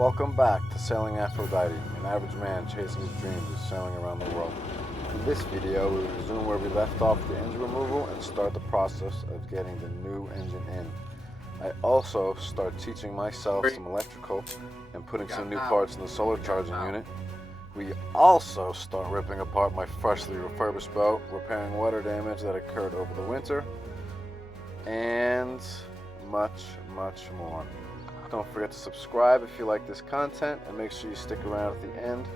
Welcome back to Sailing Aphrodite, an average man chasing his dreams of sailing around the world. In this video, we will resume where we left off with the engine removal and start the process of getting the new engine in. I also start teaching myself some electrical and putting some new parts in the solar charging unit. We also start ripping apart my freshly refurbished boat, repairing water damage that occurred over the winter, and much, much more. Don't forget to subscribe if you like this content, and make sure you stick around at the end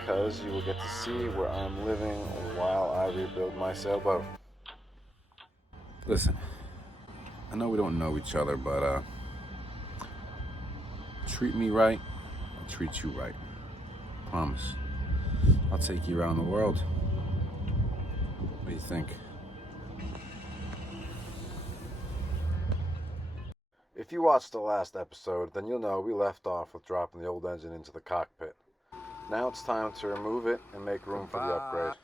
because you will get to see where I'm living while I rebuild my sailboat. Listen, I know we don't know each other, but treat me right, I'll treat you right. Promise. I'll take you around the world. What do you think? If you watched the last episode, then you'll know we left off with dropping the old engine into the cockpit. Now it's time to remove it and make room for the upgrade.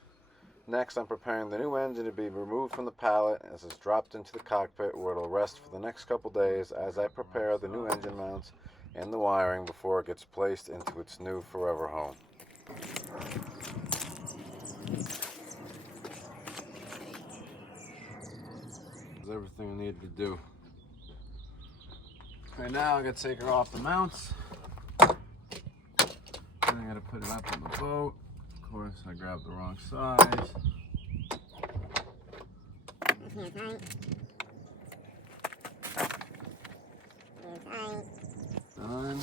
Next, I'm preparing the new engine to be removed from the pallet as it's dropped into the cockpit, where it'll rest for the next couple days as I prepare the new engine mounts and the wiring before it gets placed into its new forever home. That's everything I needed to do. Right now I gotta take her off the mounts. Then I gotta put it up on the boat. Of course, I grabbed the wrong size. Done.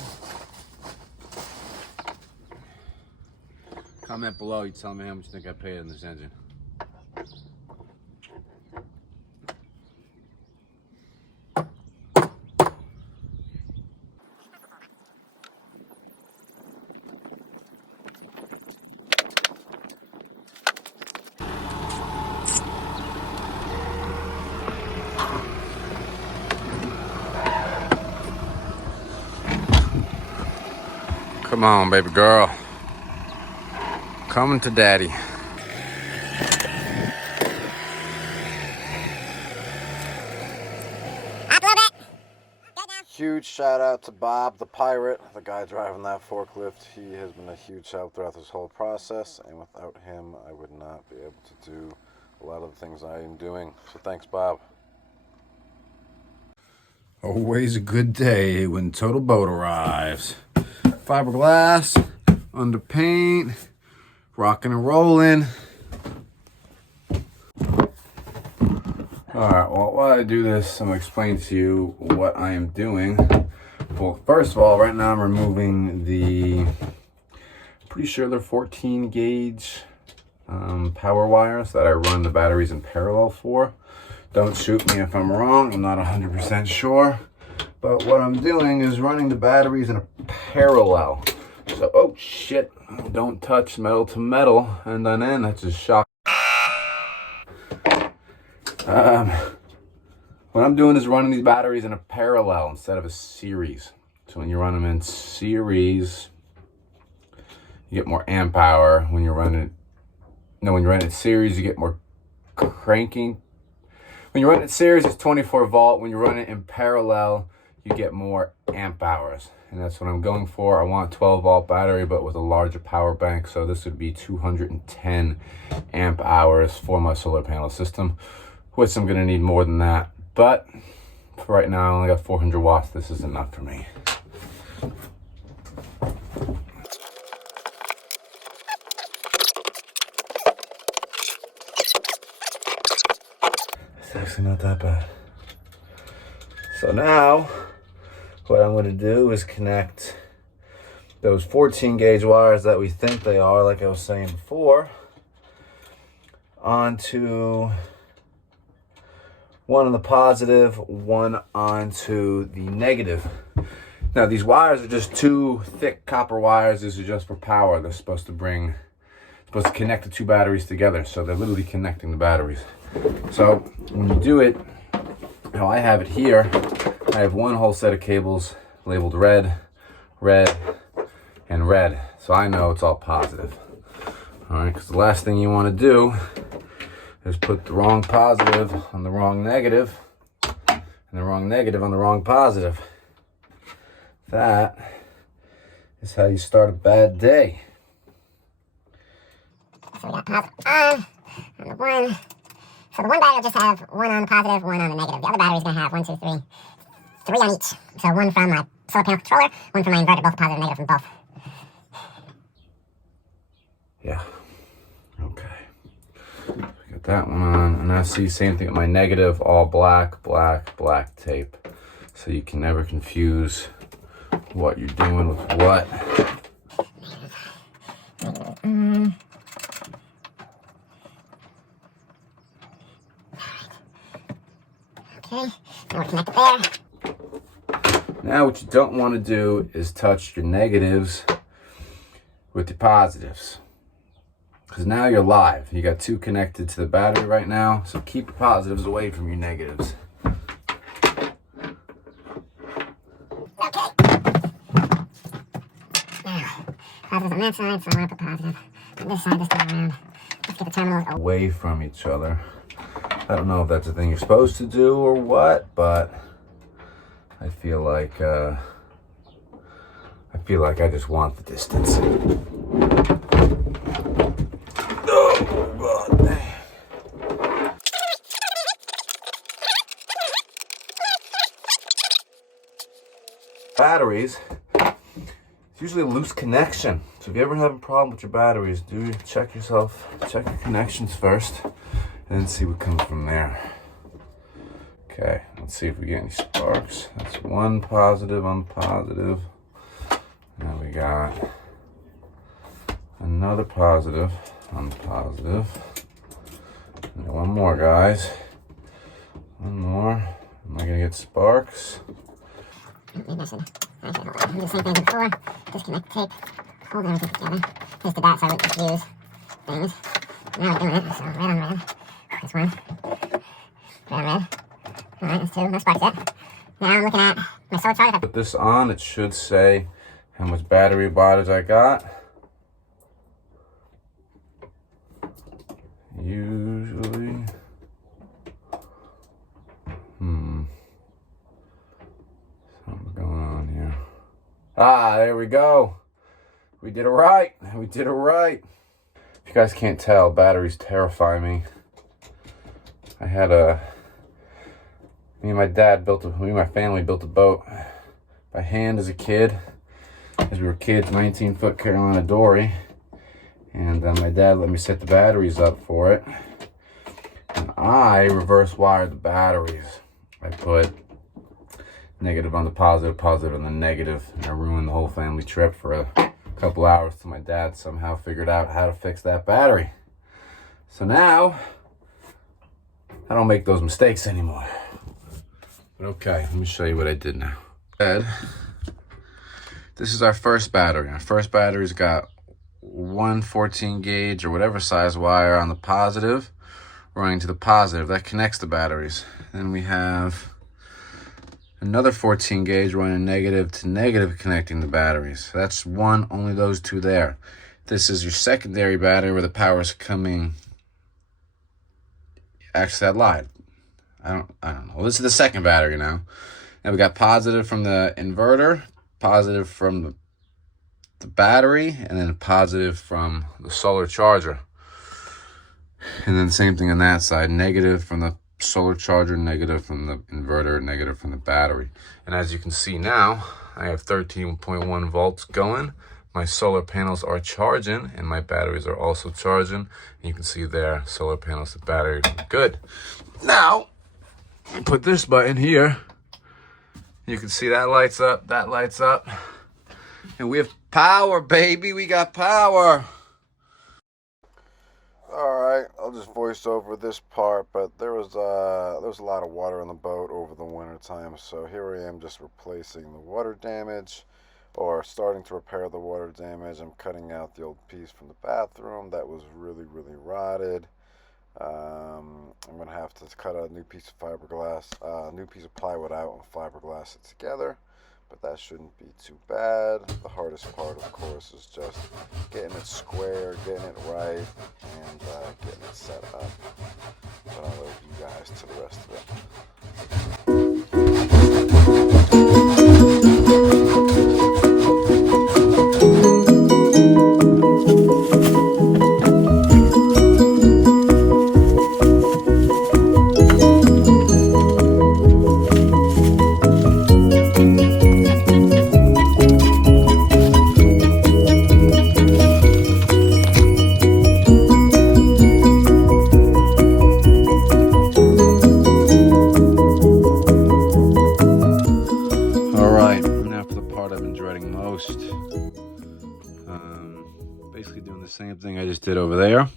Comment below, you tell me how much you think I paid in this engine. Come on, baby girl. Coming to daddy. Huge shout out to Bob the pirate, the guy driving that forklift. He has been a huge help throughout this whole process, and without him I would not be able to do a lot of the things I am doing. So thanks, Bob. Always a good day when Total Boat arrives. Fiberglass, under paint, rocking and rolling. Alright, well, while I do this, I'm going to explain to you what I am doing. Well, first of all, right now I'm removing the, pretty sure they're 14 gauge power wires that I run the batteries in parallel for. Don't shoot me if I'm wrong, I'm not 100% sure. But what I'm doing is running the batteries in a parallel. So, oh shit, don't touch metal to metal. And then that's just shock. What I'm doing is running these batteries in a parallel instead of a series. So when you run them in series, you get more amp power. When you run it, when you run it in series, you get more cranking. When you run it in series, it's 24 volt. When you run it in parallel, you get more amp hours. And that's what I'm going for. I want a 12 volt battery, but with a larger power bank. So this would be 210 amp hours for my solar panel system, which I'm gonna need more than that. But for right now, I only got 400 watts. This is enough for me. It's actually not that bad. So now, what I'm gonna do is connect those 14 gauge wires that we think they are, like I was saying before, onto one on the positive, one onto the negative. Now these wires are just two thick copper wires. These are just for power. They're supposed to connect the two batteries together. So they're literally connecting the batteries. So when you do it, how I have it here, I have one whole set of cables labeled red, red, and red. So I know it's all positive. All right, because the last thing you want to do is put the wrong positive on the wrong negative and the wrong negative on the wrong positive. That is how you start a bad day. So we got positive on the one. So the one battery will just have one on the positive, one on the negative. The other battery's going to have 1, 2, 3. 3 on each. So one from my solar panel controller, one from my inverter, both positive and negative from both. Yeah. Okay. Got that one on. And I see same thing with my negative, all black, black, black tape. So you can never confuse what you're doing with what. Okay, now we're connected there. Now what you don't want to do is touch your negatives with your positives. Because now you're live. You got two connected to the battery right now. So keep your positives away from your negatives. Okay. Now, positive's on that side, so I want to put positive on this side this time around. Let's get the terminals Away from each other. I don't know if that's a thing you're supposed to do or what, but I feel like I just want the distance. Oh God. Batteries, it's usually a loose connection. So if you ever have a problem with your batteries, do check your connections first, and then see what comes from there. Okay, let's see if we get any sparks. That's one positive on positive. Now we got another positive on positive. And one more, guys. One more. Am I gonna get sparks? maybe I should hold on. Do the same thing as before. Disconnect the tape. Hold everything together. Just did that so I wouldn't confuse things. Now we're doing it. So red on red. That's one. Red on red. Alright, that's two. No sparks yet. Now I'm looking at my solar charger. Put this on, it should say how much battery wattage I got. Usually. Something's going on here. Ah, there we go. We did it right. We did it right. If you guys can't tell, batteries terrify me. I had me and my family built a boat by hand as a kid. As we were kids, 19-foot Carolina Dory. And my dad let me set the batteries up for it. And I reverse wired the batteries. I put negative on the positive, positive on the negative. And I ruined the whole family trip for a couple hours till my dad somehow figured out how to fix that battery. So now, I don't make those mistakes anymore. But okay, let me show you what I did now. This is our first battery. Our first battery's got one 14 gauge or whatever size wire on the positive running to the positive. That connects the batteries. Then we have another 14 gauge running negative to negative connecting the batteries. So that's one, only those two there. This is your secondary battery where the power is coming. Actually, I lied. I don't know. Well, this is the second battery now. And we got positive from the inverter, positive from the battery, and then positive from the solar charger. And then same thing on that side, negative from the solar charger, negative from the inverter, negative from the battery. And as you can see now, I have 13.1 volts going. My solar panels are charging, and my batteries are also charging. And you can see there, solar panels, the battery, good. Now, put this button here. You can see that lights up, that lights up. And we have power, baby, we got power. Alright, I'll just voice over this part, but there was a lot of water on the boat over the winter time, so here I am just replacing the water damage, or starting to repair the water damage. I'm cutting out the old piece from the bathroom that was really rotted. I'm going to have to cut a new piece of fiberglass, a new piece of plywood out and fiberglass it together, but that shouldn't be too bad. The hardest part, of course, is just getting it square, getting it right, and getting it set up. But I'll leave you guys to the rest of it. most. Basically doing the same thing I just did over there,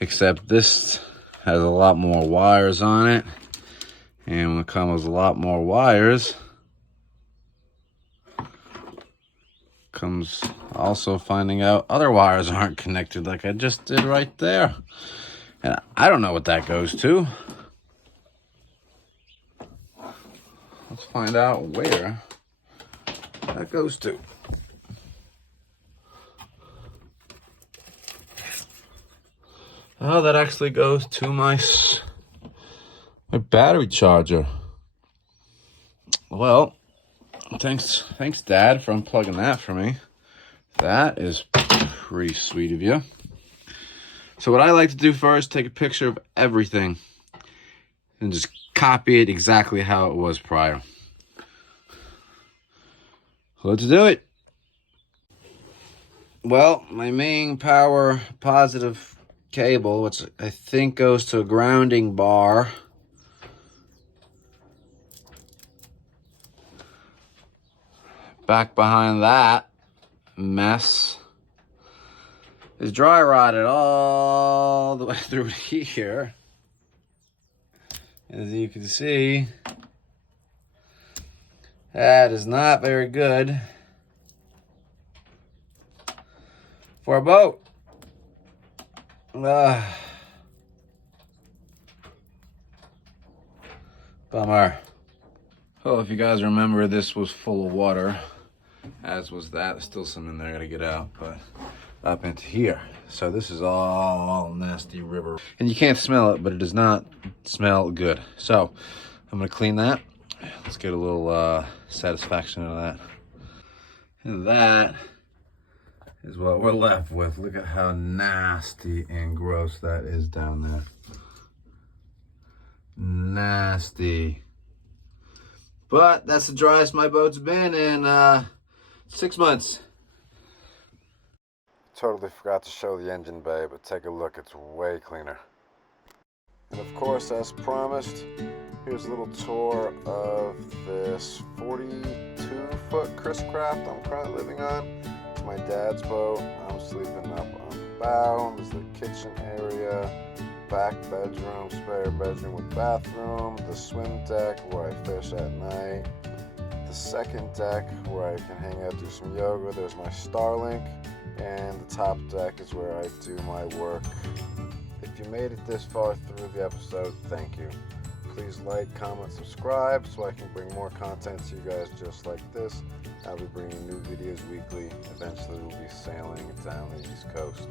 except this has a lot more wires on it. And when it comes with a lot more wires, comes also finding out other wires aren't connected like I just did right there. And I don't know what that goes to. Let's find out where that goes to. Oh, that actually goes to my battery charger. Well, thanks Dad for unplugging that for me. That is pretty sweet of you. So what I like to do first, take a picture of everything and just copy it exactly how it was prior. So let's do it. Well, my main power positive cable, which I think goes to a grounding bar, back behind that mess is dry rotted all the way through here. As you can see, that is not very good for a boat. Bummer. Well, if you guys remember, this was full of water, as was that. There's still some in there I gotta get out, but up into here. So this is all nasty river. And you can't smell it, but it does not smell good. So I'm gonna clean that. Let's get a little satisfaction out of that. And that is what we're left with. Look at how nasty and gross that is down there. Nasty. But that's the driest my boat's been in 6 months. Totally forgot to show the engine bay, but take a look, it's way cleaner. And of course, as promised, here's a little tour of this 42-foot Chris Craft I'm currently living on. It's my dad's boat. I'm sleeping up on the bow. There's the kitchen area, back bedroom, spare bedroom with bathroom, the swim deck where I fish at night, the second deck where I can hang out, do some yoga. There's my Starlink, and the top deck is where I do my work. If you made it this far through the episode, thank you. Please like, comment, subscribe so I can bring more content to you guys just like this. I'll be bringing new videos weekly. Eventually we'll be sailing down the East Coast.